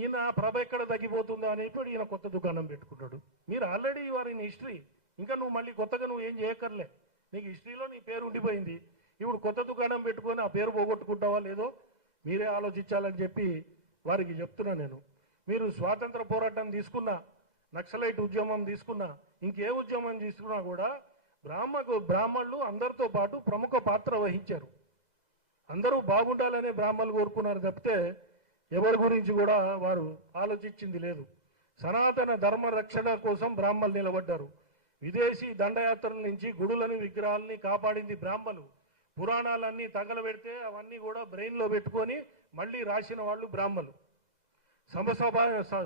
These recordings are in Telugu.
ఈయన ప్రభ ఎక్కడ తగ్గిపోతుందో అని ఇప్పుడు ఈయన కొత్త దుకాణం పెట్టుకున్నాడు. మీరు ఆల్రెడీ వారి హిస్టరీ, ఇంకా నువ్వు మళ్ళీ కొత్తగా నువ్వు ఏం చేయక్కర్లే. నీకు హిస్టరీలో నీ పేరు ఉండిపోయింది. ఇప్పుడు కొత్త దుకాణం పెట్టుకొని ఆ పేరు పోగొట్టుకుంటావా లేదో మీరే ఆలోచించాలని చెప్పి వారికి చెప్తున్నా నేను. మీరు స్వాతంత్ర పోరాటం తీసుకున్నా, నక్సలైట్ ఉద్యమం తీసుకున్నా, ఇంకే ఉద్యమం తీసుకున్నా కూడా బ్రాహ్మణులు అందరితో పాటు ప్రముఖ పాత్ర వహించారు. అందరూ బాగుండాలనే బ్రాహ్మణులు కోరుకున్నారు తప్పితే ఎవరి గురించి కూడా వారు ఆలోచించింది లేదు. సనాతన ధర్మ రక్షణ కోసం బ్రాహ్మణులు నిలబడ్డారు. విదేశీ దండయాత్రల నుంచి గుడులని విగ్రహాలని కాపాడింది బ్రాహ్మణులు. పురాణాలన్నీ తగలబెడితే అవన్నీ కూడా బ్రెయిన్లో పెట్టుకొని మళ్ళీ రాసిన వాళ్ళు బ్రాహ్మణులు.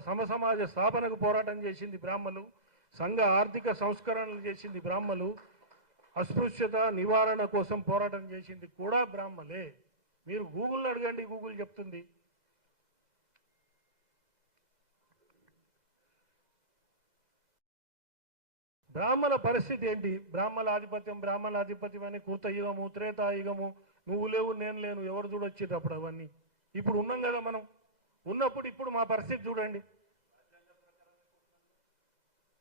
సమసమాజ స్థాపనకు పోరాటం చేసింది బ్రాహ్మణులు. సంఘ ఆర్థిక సంస్కరణలు చేసింది బ్రాహ్మణులు. అస్పృశ్యత నివారణ కోసం పోరాటం చేసింది కూడా బ్రాహ్మణులే. మీరు గూగుల్ అడగండి, గూగుల్ చెప్తుంది. బ్రాహ్మణ పరిస్థితి ఏంటి? బ్రాహ్మణ ఆధిపత్యం అని కృతయుగము, త్రేతాయుగము, నువ్వు లేవు నేను లేను, ఎవరు చూడొచ్చేది అప్పుడు అవన్నీ. ఇప్పుడు ఉన్నాం కదా మనం. ఉన్నప్పుడు ఇప్పుడు మా పరిస్థితి చూడండి.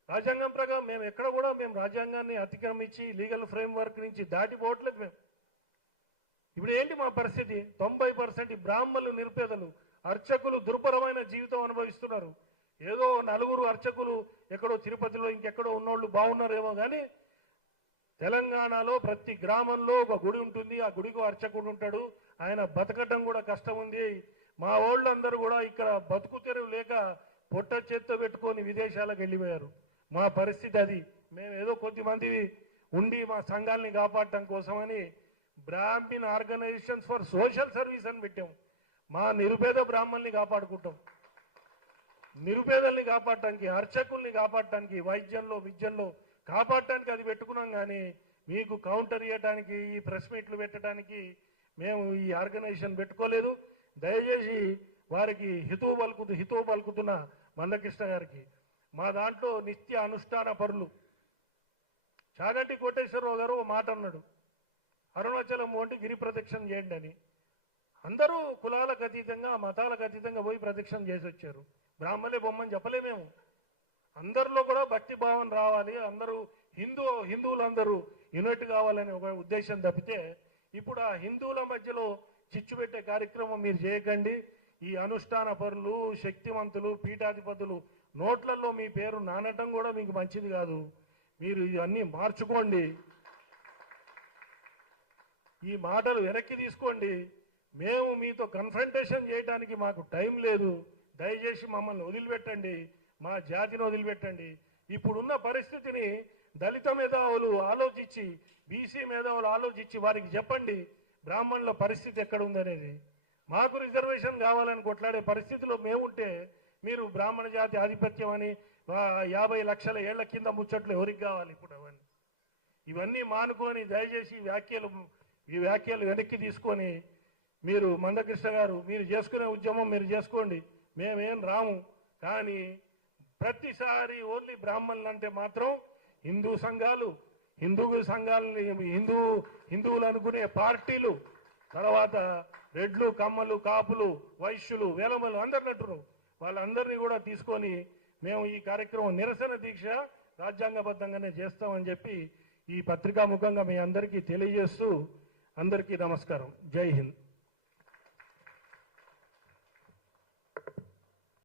రాజ్యాంగం ప్రకారం మేము ఎక్కడ కూడా మేము రాజ్యాంగాన్ని అతిక్రమించి లీగల్ ఫ్రేమ్వర్క్ నుంచి దాటిపోవట్లేదు మేము. ఇప్పుడు ఏంటి మా పరిస్థితి? 90% బ్రాహ్మణులు నిరుపేదలు, అర్చకులు దుర్భరమైన జీవితం అనుభవిస్తున్నారు. ఏదో నలుగురు అర్చకులు ఎక్కడో తిరుపతిలో ఇంకెక్కడో ఉన్నోళ్ళు బాగున్నారేమో కానీ తెలంగాణలో ప్రతి గ్రామంలో ఒక గుడి ఉంటుంది. ఆ గుడికి అర్చకుడు ఉంటాడు. ఆయన బతకటం కూడా కష్టం ఉంది. మా వాళ్ళందరూ కూడా ఇక్కడ బతుకు తెరువు లేక పొట్ట చేత్తో పెట్టుకొని విదేశాలకు వెళ్ళిపోయారు. మా పరిస్థితి అది. మేము ఏదో కొద్దిమంది ఉండి మా సంఘాలని కాపాడటం కోసమని Brahman organisations for social service అని పెట్టాం. మా నిరుపేద బ్రాహ్మణుల్ని కాపాడుకుంటాం. నిరుపేదల్ని కాపాడటానికి, అర్చకుల్ని కాపాడటానికి, వైద్యంలో విద్యల్లో కాపాడటానికి అది పెట్టుకున్నాం. కానీ మీకు కౌంటర్ ఇవ్వడానికి, ఈ ప్రెస్ మీట్లు పెట్టడానికి మేము ఈ ఆర్గనైజేషన్ పెట్టుకోలేదు. దయచేసి వారికి హితవు పలుకుతున్న మందకృష్ణ గారికి, మా దాంట్లో నిత్య అనుష్ఠాన పరులు చాగంటి కోటేశ్వరరావు గారు ఓ మాట అన్నాడు, అరుణాచలం పోండి గిరి ప్రదక్షిణ చేయండి అని. అందరూ కులాలకు అతీతంగా, మతాలకు అతీతంగా పోయి ప్రదక్షిణ చేసి వచ్చారు. బ్రాహ్మణులే బొమ్మని చెప్పలేమేము. అందరిలో కూడా భక్తి భావం రావాలి, అందరూ హిందువులందరూ యూనిట్ కావాలనే ఒక ఉద్దేశం తప్పితే ఇప్పుడు ఆ హిందువుల మధ్యలో చిచ్చు పెట్టే కార్యక్రమం మీరు చేయకండి. ఈ అనుష్ఠాన పరులు, శక్తివంతులు, పీఠాధిపతులు నోట్లలో మీ పేరు నానటం కూడా మీకు మంచిది కాదు. మీరు ఇవన్నీ మార్చుకోండి. ఈ మాటలు వెనక్కి తీసుకోండి. మేము మీతో కన్ఫ్రంటేషన్ చేయడానికి మాకు టైం లేదు. దయచేసి మమ్మల్ని వదిలిపెట్టండి, మా జాతిని వదిలిపెట్టండి. ఇప్పుడున్న పరిస్థితిని దళిత మేధావులు ఆలోచించి, బీసీ మేధావులు ఆలోచించి వారికి చెప్పండి బ్రాహ్మణుల పరిస్థితి ఎక్కడ ఉందనేది. మాకు రిజర్వేషన్ కావాలని కొట్లాడే పరిస్థితిలో మేముంటే మీరు బ్రాహ్మణ జాతి ఆధిపత్యం అని 50 లక్షల ఏళ్ల కింద ముచ్చట్లు ఎవరికి కావాలి? ఇప్పుడు ఇవన్నీ మానుకొని దయచేసి ఈ వ్యాఖ్యలు వెనక్కి తీసుకొని మీరు మందకృష్ణ గారు మీరు చేసుకునే ఉద్యమం మీరు చేసుకోండి, మేమేం రాము. కానీ ప్రతిసారి ఓన్లీ బ్రాహ్మణులు అంటే మాత్రం హిందువులు అనుకునే పార్టీలు, తర్వాత రెడ్లు, కమ్మలు, కాపులు, వైశ్యులు, వేలమలు అందరిని అంటున్నారు. వాళ్ళందరినీ కూడా తీసుకొని మేము ఈ కార్యక్రమం నిరసన దీక్ష రాజ్యాంగబద్ధంగానే చేస్తామని చెప్పి ఈ పత్రికా ముఖంగా మీ అందరికీ తెలియజేస్తూ అందరికీ నమస్కారం. జై హింద్.